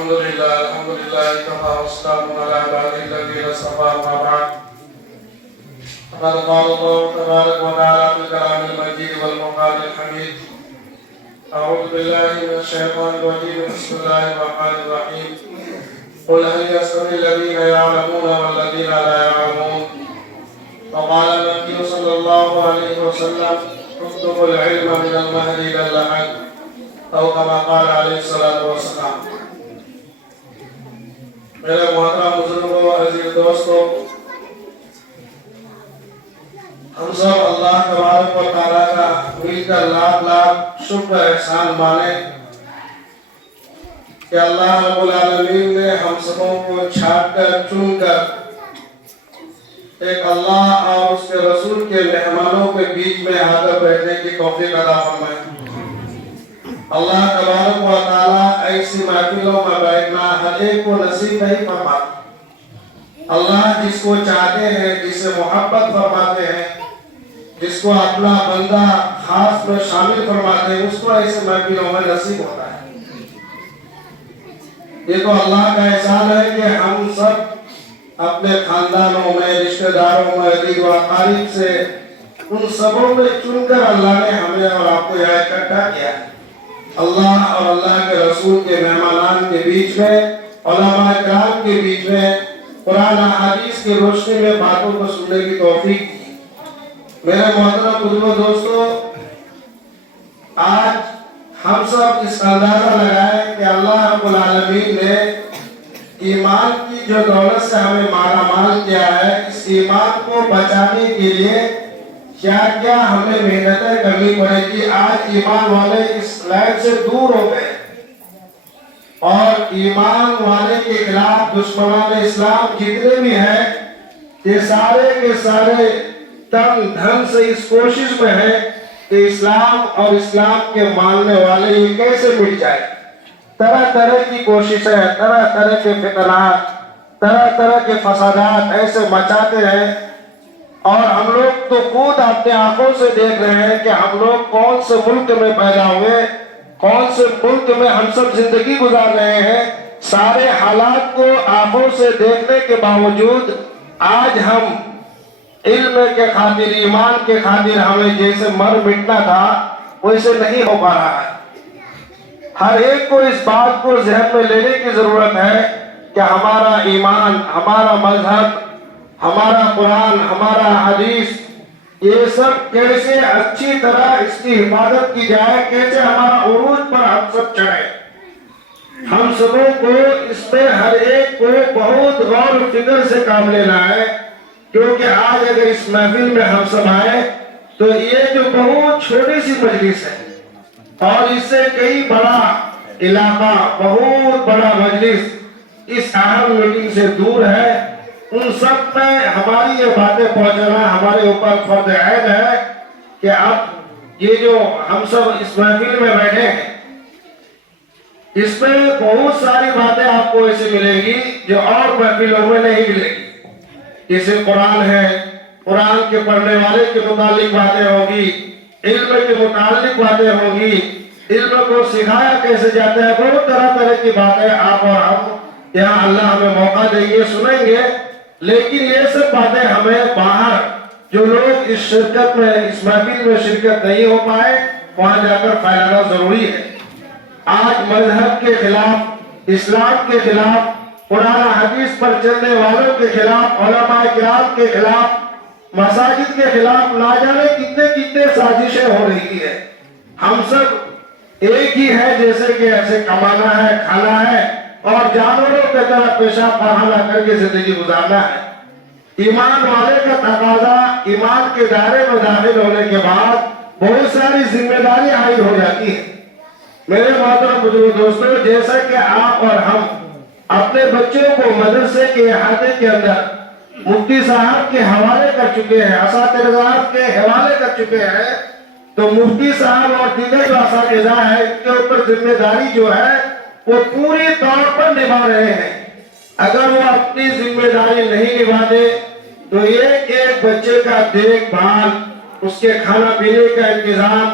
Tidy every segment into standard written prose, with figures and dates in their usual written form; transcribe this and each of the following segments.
الحمد لله كفى وسلام على عباده الذين اصطفى أما بعد فقد قال الله تبارك وتعالى في الكلام المجيد والفرقان الحميد أعوذ بالله من الشيطان الرجيم بسم الله الرحمن الرحيم قل هل يستوي الذين يعلمون والذين لا يعلمون وقال النبي صلى الله عليه وسلم اطلبوا العلم من المهد إلى اللحد أو كما قال عليه الصلاة والسلام. میرے محترم بزرگوں عزیز دوستوں، ہم سب اللہ تبارک و تعالیٰ کا مل کر لاکھ لاکھ شکر احسان مانیں کہ اللہ رب العالمین نے ہم سبوں کو چھانٹ کر چن کر ایک اللہ اور اس کے رسول کے مہمانوں کے بیچ میں آ کر بیٹھنے کی توفیق عطا فرمائے. اللہ تبارک و تعالیٰ ایسی محفلوں میں بیٹھنا ہر ایک کو نصیب نہیں فرماتا. اللہ جس کو چاہتے ہیں، جس سے محبت فرماتے ہیں، جس کو اپنا بندہ خاص میں شامل فرماتے ہیں، اس کو ایسے محفلوں میں نصیب ہوتا ہے. یہ تو اللہ کا احسان ہے کہ ہم سب اپنے خاندانوں میں، رشتہ داروں میں، عزیز و اقارب سے ان سبوں میں چن کر اللہ نے ہمیں اور آپ کو یہاں اکٹھا کیا. اللہ اور اللہ کے رسول کے مہمانان کے بیچ میں، علماء کرام کے بیچ میں قرآن و حدیث کی روشنی میں باتوں کو سننے کی توفیق دی. میرے محترم بزرگوں دوستوں، آج ہم سب اس اندازہ لگائیں کہ اللہ رب العالمین نے ایمان کی جو دولت سے ہمیں مالا مال کیا ہے، اس ایمان کو بچانے کے لیے کیا کیا ہمیں محنتیں کرنی پڑے گی. آج ایمان والے اس لائن سے دور ہو گئے اور ایمان والے کے خلاف دشمنان اسلام جتنے بھی ہیں یہ سارے کے سارے تن دھن سے اس کوشش میں ہیں کہ اسلام اور اسلام کے ماننے والے یہ کیسے مٹ جائے. طرح طرح کی کوششیں، طرح طرح کے فتنات، طرح طرح کے فسادات ایسے مچاتے ہیں، اور ہم لوگ تو خود اپنے آنکھوں سے دیکھ رہے ہیں کہ ہم لوگ کون سے ملک میں پیدا ہوئے، کون سے ملک میں ہم سب زندگی گزار رہے ہیں. سارے حالات کو آنکھوں سے دیکھنے کے باوجود آج ہم علم کے خاطر، ایمان کے خاطر ہمیں جیسے مر مٹنا تھا ویسے نہیں ہو پا رہا ہے. ہر ایک کو اس بات کو ذہن میں لینے کی ضرورت ہے کہ ہمارا ایمان، ہمارا مذہب، ہمارا قرآن، ہمارا حدیث، یہ سب کیسے اچھی طرح اس کی حفاظت کی جائے، کیسے ہمارا عروج پر ہم سب چڑھے. ہم سبوں کو اس میں ہر ایک کو بہت غور و فکر سے کام لینا ہے، کیونکہ آج اگر اس محفل میں ہم سب آئے تو یہ جو بہت چھوٹی سی مجلس ہے اور اس سے کئی بڑا علاقہ، بہت بڑا مجلس اس اہم میٹنگ سے دور ہے. ان سب میں ہماری یہ باتیں پہنچانا ہمارے اوپر فرض عین ہے کہ اب یہ جو ہم سب اس محفل میں بیٹھے ہیں اس میں بہت ساری باتیں آپ کو ایسے ملیں گی جو اور محفلوں میں نہیں ملے گی. جیسے قرآن ہے، قرآن کے پڑھنے والے کے متعلق باتیں ہوں گی، علم کے متعلق باتیں ہوں گی، علم کو سکھایا کیسے جاتا ہے، بہت طرح طرح کی باتیں آپ اور ہم یہاں اللہ ہمیں موقع دیں گے، سنیں گے. لیکن یہ سب باتیں ہمیں باہر جو لوگ اس شرکت میں، اس محفل میں شرکت نہیں ہو پائے، وہاں جا کر پھیلانا ضروری ہے. آج مذہب کے خلاف، اسلام کے خلاف، قرآن حدیث پر چلنے والوں کے خلاف، علماء کرام کے خلاف، مساجد کے خلاف نہ جانے کتنے کتنے سازشیں ہو رہی ہیں. ہم سب ایک ہی ہے جیسے کہ ایسے کمانا ہے، کھانا ہے اور جانوروں کی طرح پیشاب پخانہ کر کے زندگی گزارنا ہے. ایمان والے کا تقاضا ایمان کے دائرے میں داخل ہونے کے بعد بہت ساری ذمہ داری عائد ہو جاتی ہے. میرے محترم بزرگ دوستوں، جیسا کہ آپ اور ہم اپنے بچوں کو مدرسے کے احاطے کے اندر مفتی صاحب کے حوالے کر چکے ہیں، اساتذہ کے حوالے کر چکے ہیں، تو مفتی صاحب اور دیگر جو اساتذہ ہیں ان کے اوپر ذمہ داری جو ہے وہ پوری طور پر نبھا رہے ہیں. اگر وہ اپنی ذمہ داری نہیں نبھاتے تو ایک ایک بچے کا دیکھ بھال، اس کے کھانا پینے کا انتظام،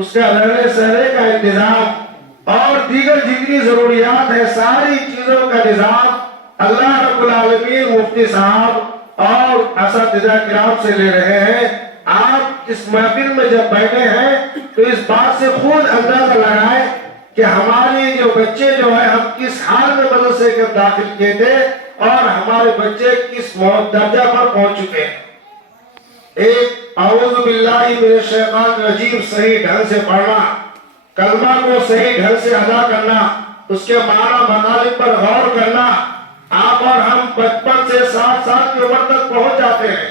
اس کا رہنے سہنے کا انتظام، اور دیگر جتنی ضروریات ہے ساری چیزوں کا نظام اللہ رب العالمین مفتی صاحب اور اساتذہ کرام سے لے رہے ہیں۔ آپ اس محفل میں جب بیٹھے ہیں تو اس بات سے خود اندازہ لگائیں کہ ہماری جو بچے جو ہیں ہم کس حال میں مدرسے کے داخل کیے تھے اور ہمارے بچے کس درجہ پر پہنچ چکے ہیں۔ ایک اعوذ باللہ من الشیطان الرجیم صحیح ڈھنگ سے پڑھنا، کلمہ کو صحیح ڈھنگ سے ادا کرنا، اس کے معنی مطالب پر غور کرنا، آپ اور ہم بچپن سے 7 سال کی عمر تک پہنچ جاتے ہیں،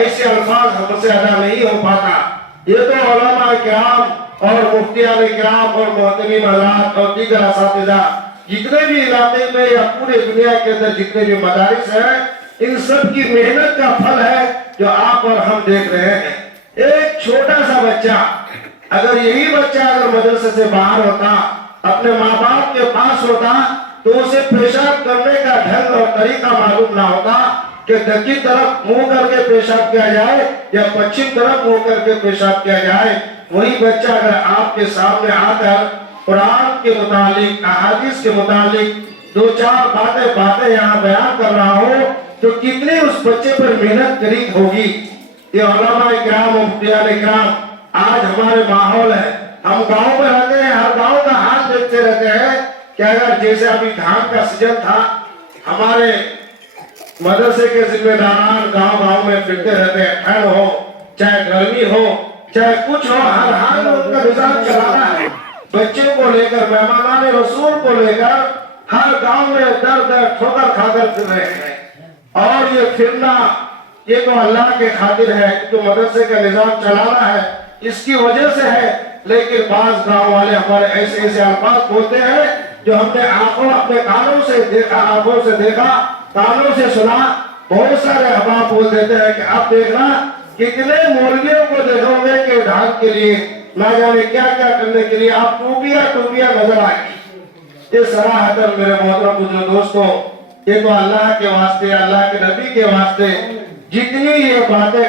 ایسے الفاظ ہم سے ادا نہیں ہو پاتا۔ یہ تو علماء کرام اور مفتیان کرام اور محترم حضرات اور دیگر اساتذہ جتنے بھی علاقے میں یا پورے دنیا کے اندر جتنے بھی مدارس ہیں ان سب کی محنت کا پھل ہے جو آپ اور ہم دیکھ رہے ہیں۔ ایک چھوٹا سا بچہ اگر یہی بچہ اگر مدرسے سے باہر ہوتا اپنے ماں باپ کے پاس ہوتا تو اسے پیشاب کرنے کا ڈھنگ اور طریقہ معلوم نہ ہوتا کہ دক্ষಿಣ طرف منہ کر کے پیشاب کیا جائے یا پچھم طرف منہ کر کے پیشاب کیا جائے۔ وہی بچہ اگر آپ کے سامنے آ کر قرآن کے متعلق احادیث کے متعلق 2-4 باتیں یہاں بیان کر رہا ہو تو کتنی اس بچے پر محنت کری ہوگی۔ یہ علماء کرام و مفتیان کرام آج ہمارے ماحول ہے، ہم گاؤں میں رہتے ہیں، ہر گاؤں کا حال دیکھتے رہتے ہیں کہ اگر جیسے ابھی دھان کا سیزن تھا ہمارے مدرسے کے ذمہ داران گاؤں میں پھرتے رہتے ہیں، ٹھنڈ ہو چاہے گرمی ہو چاہے کچھ ہو ہر حال میں ان کا نظام چلانا ہے۔ بچوں کو لے کر مہمانان رسول کو لے کر ہر گاؤں میں در در ٹھوکر کھا کر پھر رہے ہیں، اور یہ پھرنا یہ تو اللہ کے خاطر ہے تو مدرسے کا نظام چلانا ہے اس کی وجہ سے ہے۔ لیکن بعض گاؤں والے ہمارے ایسے الفاظ بولتے ہیں جو ہم نے اپنے کانوں سے دیکھا، آنکھوں سے دیکھا، کانوں سے سنا۔ بہت سارے احباب بول دیتے ہیں کہ اب دیکھنا کتنے مولویوں کو دیکھو گے کہ دھان کے لیے نہ جانے کیا کیا کرنے کے لیے آپ ٹوپیاں نظر آئیں گی۔ یہ صراحتاً میرے محترم بزرگ دوستوں یہ تو اللہ کے واسطے اللہ کے نبی کے واسطے جتنی یہ باتیں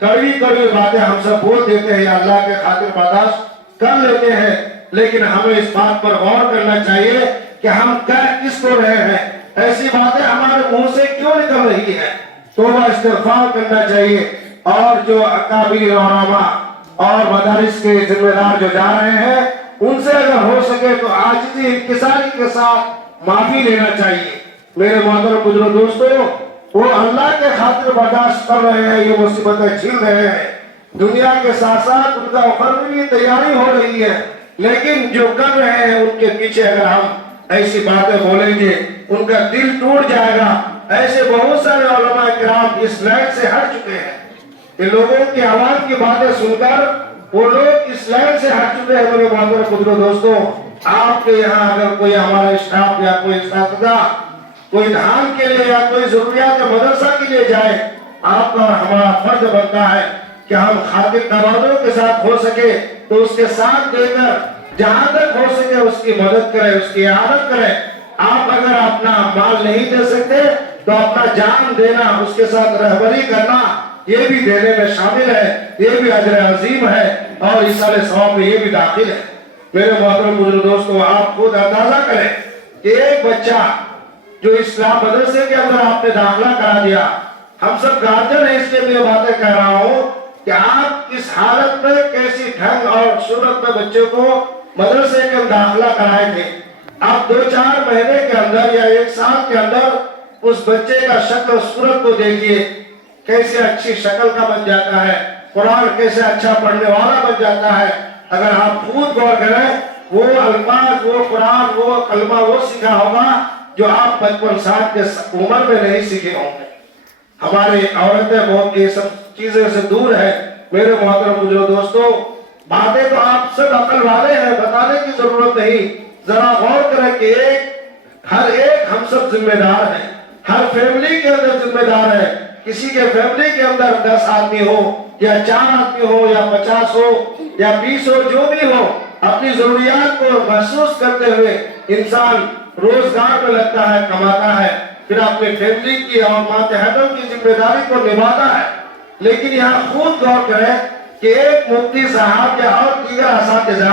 کڑوی باتیں ہم سب بول دیتے ہیں یا اللہ کے خاطر برداشت کر لیتے ہیں، لیکن ہمیں اس بات پر غور کرنا چاہیے کہ ہم کہہ کس کو رہے ہیں، ایسی باتیں ہمارے منہ سے کیوں نکل رہی ہے۔ توبہ استغفار کرنا چاہیے، اور جو اکابر علماء اور مدارس کے ذمہ دار جو جا رہے ہیں ان سے اگر ہو سکے تو عاجزی انکساری کے ساتھ معافی لینا چاہیے۔ میرے محترم بزرگ دوستوں وہ اللہ کے خاطر برداشت کر رہے ہیں، یہ مصیبتیں جھیل رہے ہیں، دنیا کے ساتھ ساتھ ان کا اخروی بھی تیاری ہو رہی ہے، لیکن جو کر رہے ہیں ان کے پیچھے اگر ہم ایسی باتیں بولیں گے ان کا دل ٹوٹ جائے گا۔ ایسے بہت سارے علماء کرام اس لائن سے ہٹ چکے ہیں کہ لوگوں کی عوام کی باتیں سن کر وہ لوگ اس لائن سے ہٹ چکے ہیں۔ میرے محترم بزرگ دوستوں آپ کے یہاں اگر کوئی ہمارا اسٹاف یا کوئی اساتذہ کوئی دھان کے لیے یا کوئی ضروریات مدرسہ کے لیے جائے آپ کا ہمارا فرض بنتا ہے کہ ہم خاطر تواضع کے ساتھ ہو سکے تو اس کے ساتھ دے کر جہاں تک ہو سکے اس کی مدد کریں، اس کی اعانت کریں۔ آپ اگر اپنا مال نہیں دے سکتے تو اپنا جان دینا، اس کے ساتھ رہبری کرنا یہ بھی دینے میں شامل ہے، یہ بھی اجر عظیم ہے اور ایصال ثواب میں یہ بھی داخل ہے۔ میرے محترم بزرگ دوستوں آپ خود اندازہ کریں کہ ایک بچہ جو اسلام مدرسے کے اندر آپ نے داخلہ کرا دیا، ہم سب گارجن ہیں اس لیے میں یہ باتیں کہہ رہا ہوں کہ آپ کس حالت میں کیسی ڈھنگ اور صورت میں بچے کو مدرسے کے اندر داخلہ کرائے تھے۔ آپ 2-4 مہینے کے اندر یا 1 سال کے اندر اس بچے کا شکل صورت کو دیکھیے، کیسے اچھی شکل کا بن جاتا ہے، قرآن کیسے اچھا پڑھنے والا بن جاتا ہے۔ اگر آپ خود غور کریں وہ الفاظ وہ قرآن وہ کلمہ وہ سیکھا ہوگا جو آپ 55 سال کے عمر میں نہیں سیکھے ہوں گے۔ ہماری عورتیں بہت یہ سب چیزیں سے دور ہے۔ میرے محترم بزرگ دوستوں باتیں تو آپ سب عقل والے ہیں، بتانے کی ضرورت نہیں، ذرا غور کریں کہ ہر ایک ہم سب ذمہ دار ہیں، ہر فیملی کے اندر ذمہ دار ہے۔ کسی کے فیملی کے اندر 10 آدمی ہو یا 4 آدمی ہو یا 50 ہو یا 20 ہو، جو بھی ہو اپنی ضروریات کو محسوس کرتے ہوئے انسان روزگار میں لگتا ہے، کماتا ہے، پھر اپنی فیملی کی اور ماتحتوں کی ذمہ داری کو نبھاتا ہے۔ لیکن یہاں خود غور کریں کہ ایک مفتی صاحب یا اور دیگر اساتذہ